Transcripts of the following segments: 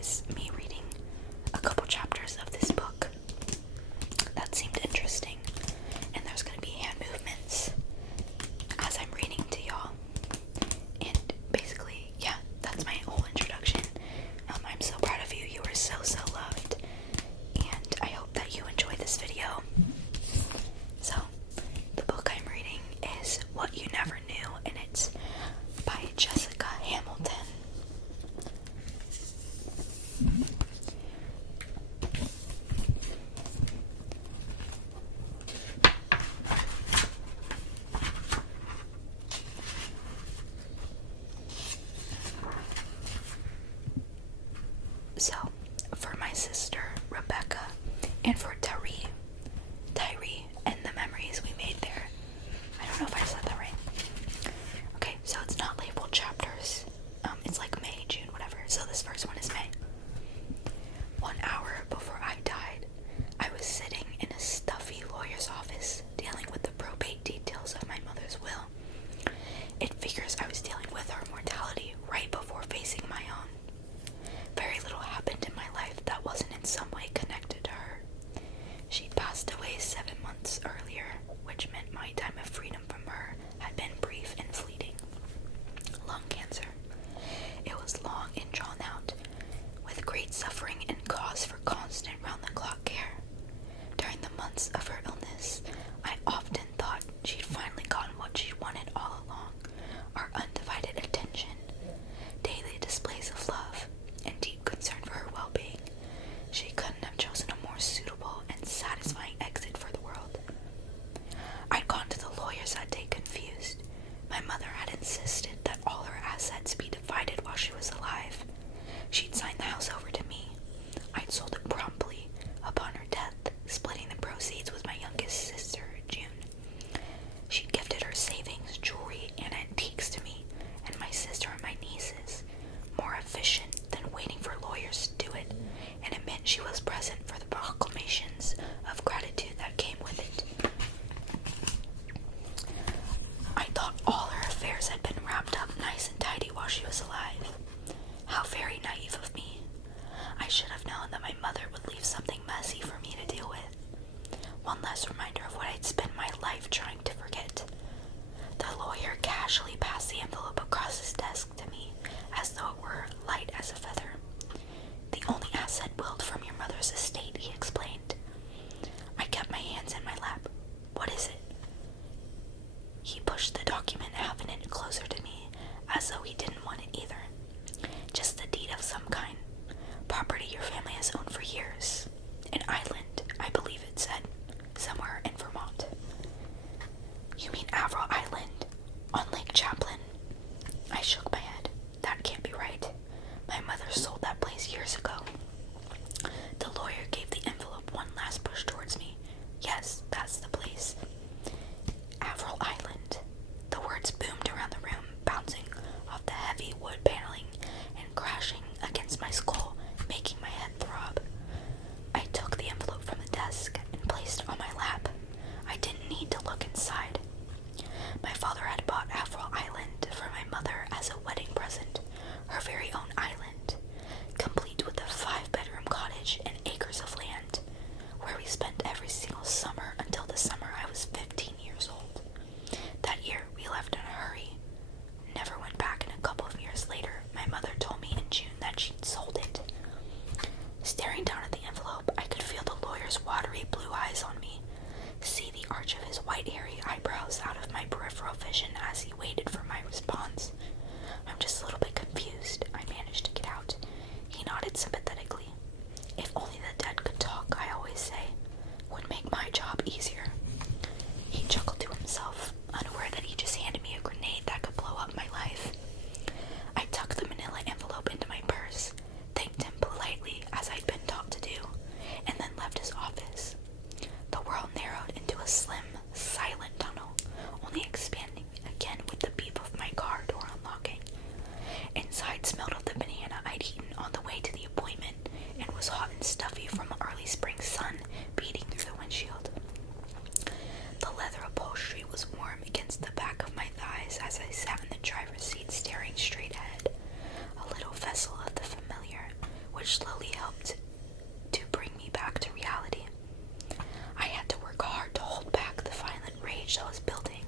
is me reading a couple chapters of this book that seemed interesting, and there's going to be hand movements as I'm reading to y'all. And basically, yeah, that's my whole introduction. I'm so proud of you. You are so loved, and I hope that you enjoy this video. So, the book I'm reading is What You Never Knew, and it's by Jessica Hamilton. So, for my sister, Rebecca, and for Tyree, and the memories we made there. I don't know if I said that right. Okay, so it's not labeled chapters. It's like May, June, whatever. So this first one is May. 1 hour before I died, I was sitting in a stuffy lawyer's office dealing with the probate details of my mother's will. It figures I was dealing with her mortality right before facing my own. Very little happened in my life that wasn't in some way connected to her. She passed away 7 months earlier, which meant my time of freedom from her had been brief and fleeting. Lung cancer. It was long and drawn out, with great suffering and cause for constant round-the-clock care. During the months of her illness, I often thought she'd finally gotten what she wanted all along, our undivided attention, daily displays of love, and deep concern for her well-being. She couldn't have chosen a more suitable and satisfying exit for the world. I'd gone to the lawyers that day confused. My mother had insisted that all her assets be divided while she was alive. She'd signed the house over to me. I'd sold it promptly upon her death, splitting the proceeds with my youngest sister, June. She'd gifted her savings, jewelry, and antiques to me and my sister and my nieces, more efficient than waiting for lawyers to do it, and it meant she was present for the proclamations of gratitude that came with it. I thought all her affairs had been wrapped up nice and tidy while she was alive. How very naive of me. I should have known that my mother would leave something messy for me to deal with. One less reminder of what I'd spent my life trying to forget. The lawyer casually passed the envelope across his desk to me, as though it were light as a feather. The only asset willed from your mother's estate, he explained. I kept my hands in my lap. What is it? He pushed the document half an inch closer to me, as though he didn't want it either. Just a deed of some kind. Property your family has owned for years. An island, I believe it said, somewhere in Vermont. You mean Avril Island, on Lake Champlain? I shook my head. That can't be right. My mother sold that place years ago. The lawyer gave the envelope one last push towards me. Yes, that's the place. Avril Island. The words boomed around the room, bouncing off the heavy wood paneling and crashing against my skull, making my head throb. I took the envelope from the desk and placed it on my lap. I didn't need to look inside. My father had bought Avril Island for my mother as a wedding present, her very own island, complete with a 5-bedroom cottage and acres of land, where we spent every single summer until the summer I was 15 years old. That year, we left in a hurry. Never went back, and a couple of years later, my mother told me in June that she'd sold it. Staring down at the envelope, I could feel the lawyer's watery blue eyes on me, see the arch of his white hairy eyebrows out of my peripheral vision as he waited for my response. I'm just a little bit confused, I managed to get out. He nodded sympathetically. If only the dead could talk, I always say, would make my job easier. He chuckled to himself, unaware that he just handed me a grenade that could blow up my life. I tucked the manila envelope into my purse, thanked him politely as I'd been taught to do, and then left his office. The world narrowed into a slim, silent tunnel, only expanding again with the beep of my car door unlocking. Inside smelled which slowly helped to bring me back to reality. I had to work hard to hold back the violent rage that was building.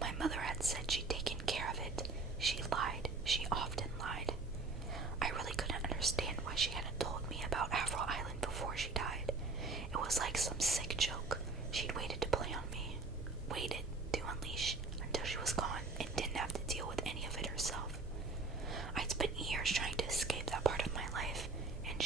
My mother had said she'd taken care of it. She lied. She often lied. I really couldn't understand why she hadn't told me about Afro Island before she died. It was like some sick joke. She'd waited to play on me. Waited to unleash until she was gone and didn't have to deal with any of it herself. I'd spent years trying to escape that part of my life and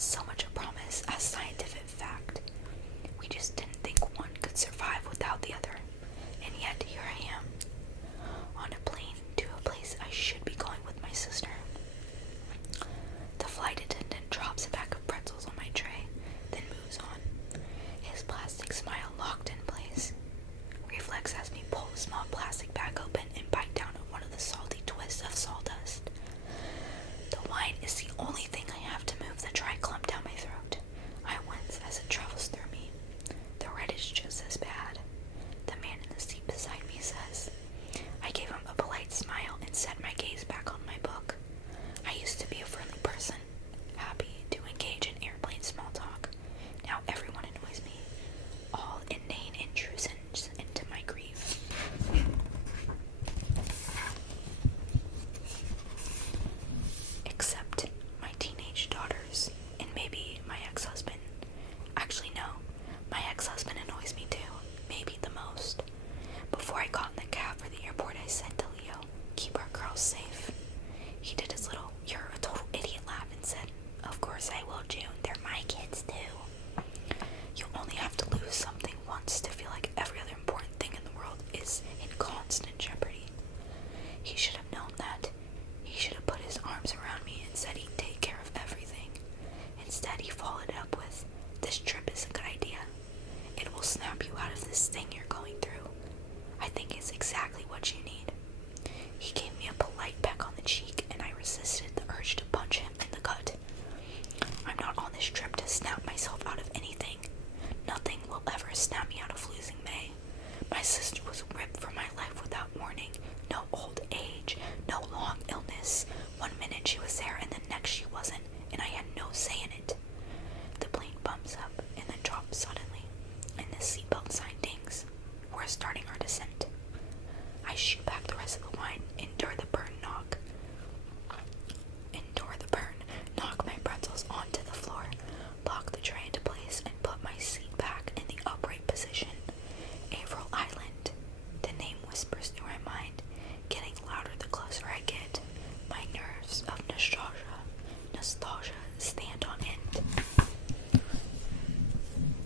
so much a promise as scientific fact. We just didn't think one could survive without the other. And yet here I am, on a plane to a place I should be going with my sister. The flight attendant drops a bag of pretzels on my tray, then moves on. His plastic smile locked in place. Reflex has me pull the small plastic bag open and bite down on one of the salty twists of sawdust. The wine is the only thing I have to move the dry clump down my throat. I wince as it travels through me. The red is just as bad. The man in the seat beside me says. I gave him a polite smile and set my gaze back on my book. I used to be a friendly person, happy to engage in airplane small talk. Now everyone annoys me. All inane intrusions into my grief. Except my teenage daughters and maybe my ex-husband. Actually, no. My ex-husband annoys me too. Maybe the most. Before I got in the cab for the airport, I said to Leo, keep our girls safe. He did his little, you're a total idiot laugh and said, of course I will, June. They're my kids too. You only have to lose something once to feel like every other important thing in the world is in constant jeopardy. He should have known that. He should have put his arms around me and said he'd take care of everything. Instead, he followed it up with, this trip is a good idea. It will snap you out of this thing you're going through. I think it's exactly what you need. He gave me a polite peck on the cheek, and I resisted the urge to punch him in the gut. I'm not on this trip to snap myself out of anything. Nothing will ever snap me out of losing May. My sister was ripped from my life without warning. No old age, no long illness. One minute she was there, and the next she wasn't, and I had no say in it. The plane bumps up and then drops suddenly, and the seatbelt sign dings. We're starting our descent. I shoot back the rest of the wine, endure the burn, knock my pretzels onto the floor, lock the tray into place, and put my seat back in the upright position. Averill Island. The name whispers through my mind, getting louder the closer I get. My nerves of nostalgia stand on end.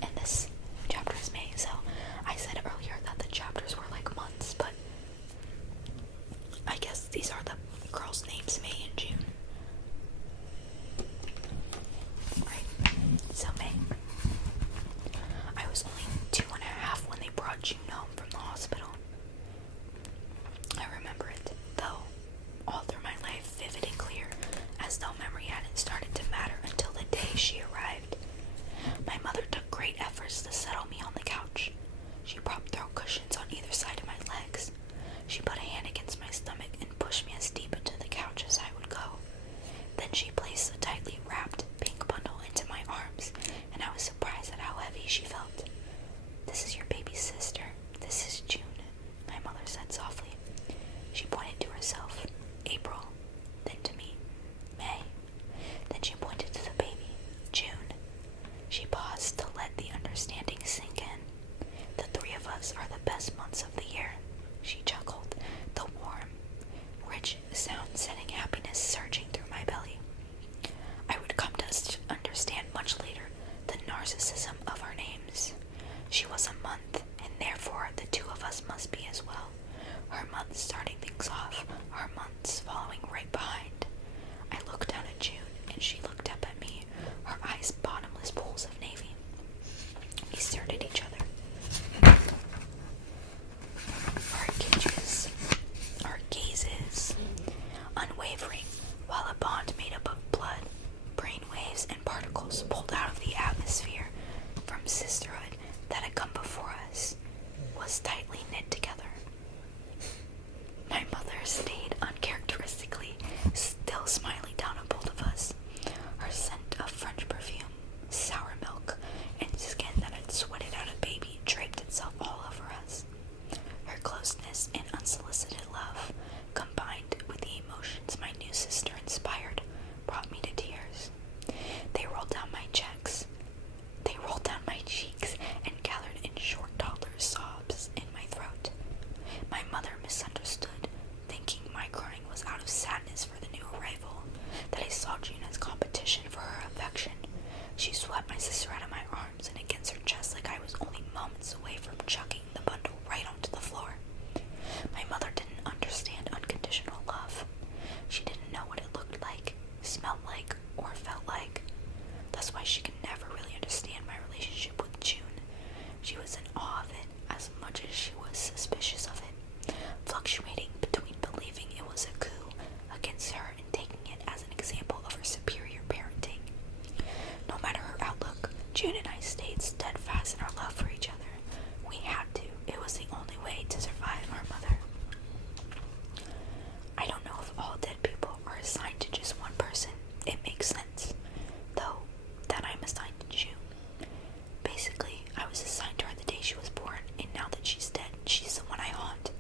And this chapter is May, so I said earlier that the chapters were like months, but I guess these are the girls' names, May and June. Right, so May. I was only 2.5 when they brought June home from the hospital. I remember it, though, all through my life, vivid and clear, as though memory hadn't started to matter until the day she arrived. My mother took great efforts to settle me on the couch. She propped throw cushions on either side of my legs. She put a hand against my stomach and pushed me as deep into the couch as I would go. Then she placed a tightly wrapped pink bundle into my arms, and I was surprised at how heavy she felt. This is your baby sister. This is June, my mother said softly. She pointed to herself, April, then to me, May. Then she pointed to the baby, June. She paused to let the understanding sink in. The three of us are the best months of the year, she chuckled, the warm, rich sound setting happiness surging through my belly. I would come to understand much later the narcissism of our names. She was a month, and therefore the two of us must be as well. Her months starting things off, our months following right behind. I looked down at June, and she looked up at me, her eyes bottomless pools of navy. We stared at each other. Our gazes, unwavering, while a bond made up of blood, brain waves, and particles pulled out of the atmosphere from sisterhood that had come before us, was tightly knit together. My mother stayed uncharacteristically still, smiling down at both of us. sister out of my arms and against her chest like I was only moments away from chucking the bundle right onto the floor. My mother didn't understand unconditional love. She didn't know what it looked like, smelled like, or felt like. That's why she could never really understand my relationship with June. She was in awe of it as much as she was suspicious of it, fluctuating between believing it was a coup against her and taking it as an example of her superior parenting. No matter her outlook, June and I stayed steadfast in our love for each other. We had to. It was the only way to survive our mother. I don't know if all dead people are assigned to just one person. It makes sense, though, that I'm assigned to June. Basically, I was assigned to her the day she was born, and now that she's dead, she's the one I haunt.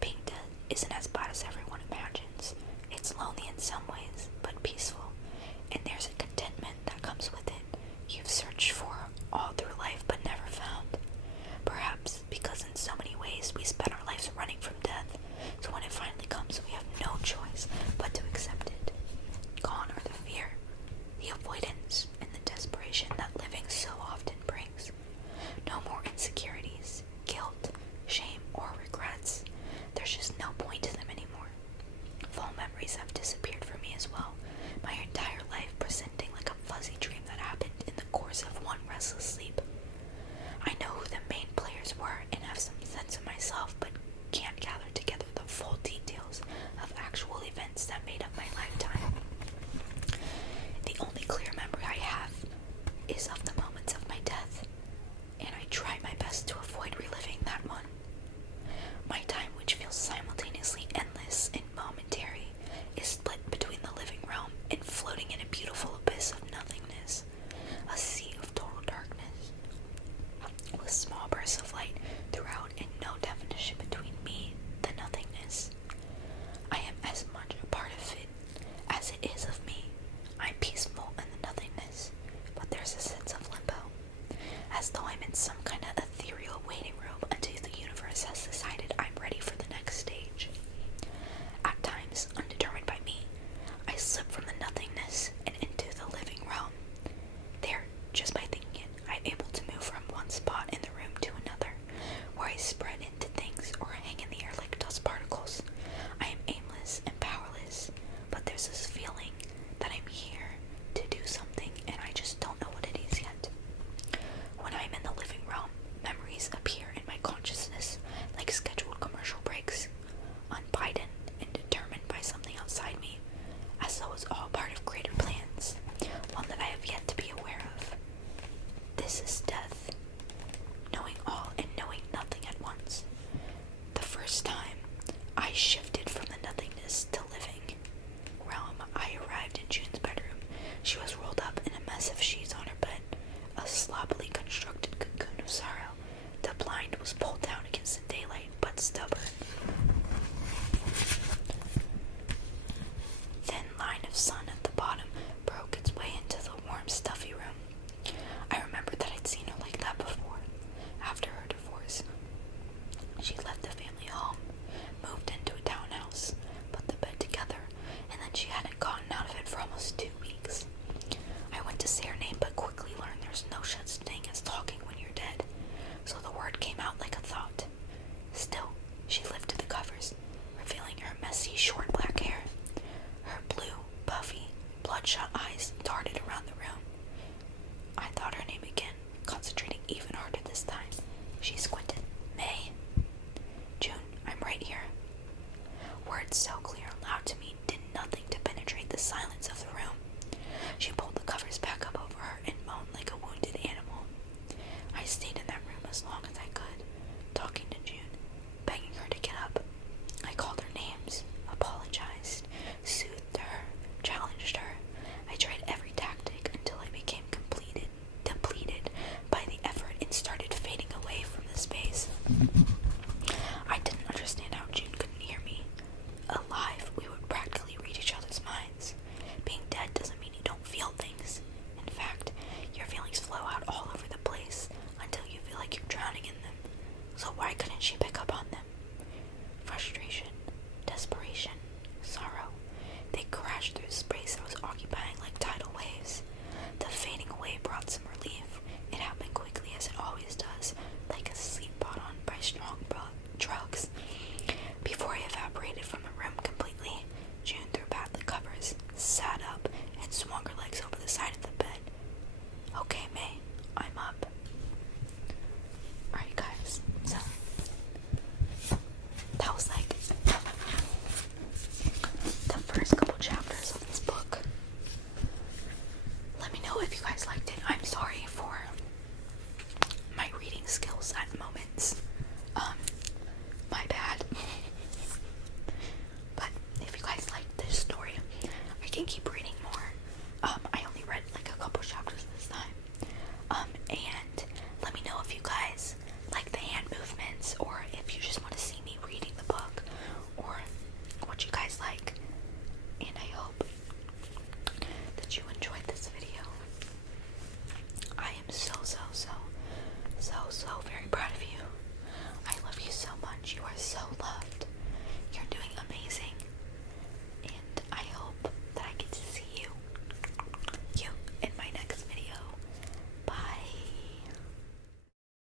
Being dead isn't as bad as everyone imagines. It's lonely in some ways, but peaceful, and there's a contentment that comes with it you've searched for all through life but never found. Perhaps because in so many ways we spend our lives running from death, so when it finally comes we have no choice but to accept it. Gone are the fear, the avoidance, and the desperation that living so often brings. No more insecurities, guilt, shame, or regrets. There's just no point to them anymore. Full memories have disappeared from me as well, my entire life presenting like a fuzzy dream that happened in the course of one restless sleep. I know who the main players were and have some sense of myself, but can't gather together the full details of actual events that made up my lifetime. The only clear memory I have is of the moments of my death, and I try my best to avoid reliving that one. My time, which feels simultaneously endless and momentary, is split between the living realm and floating in a beautiful abyss of nothingness, a sea of total darkness, with small bursts of light throughout and no definition between me, the nothingness. I am as much a part of it as it is of me. I'm peaceful in the nothingness, but there's a sense of limbo, as though I'm in some kind of ethereal waiting room until the universe has decided I'm ready for the next stage. At times, undetermined by me, I slip from the nothingness and into the living realm. There, just by thinking it, I'm able to move from one spot in the room to another, where I spread into things or hang in the air like dust particles. I am aimless and powerless, but there's this feeling that I'm here to do something and I just don't know what it is yet. When I'm in the living realm, memories appear in my consciousness like scheduled commercial breaks, unbidden and determined by something outside me, as though it's all part of greater plans, one that I have yet to be aware of. This is death, knowing all and knowing nothing at once. The first time I shifted from the nothingness to living realm, I arrived in June's bedroom. She was rolled up in a mess of sheets on her bed, a sloppily constructed cocoon of sorrow. The blind was pulled down against the daylight, but stubborn. Thin line of sun at the bottom broke its way into the warm, stuffy room. I remembered that I'd seen her like that before, after her divorce. She left the family home, moved into a townhouse, put the bed together, and then she hadn't gotten out of it for almost 2 weeks. I went to say her name, but quickly learned there's no such thing as talking when you're dead, so the word came out like a thought. Still, she lifted the covers, revealing her messy, short black hair. Her blue, puffy, bloodshot eyes darted around the room. I thought her name again, concentrating even harder this time. She squinted. May. June, I'm right here. Words so clear and loud to me did nothing to penetrate the silence of the room. She pulled the covers back up over her and moaned like a wounded animal. I stayed in that room as long as I could, talking to June, begging her to get up. I called her names, apologized, soothed her, challenged her. I tried every tactic until I became depleted by the effort and started fading away from the space. keep reading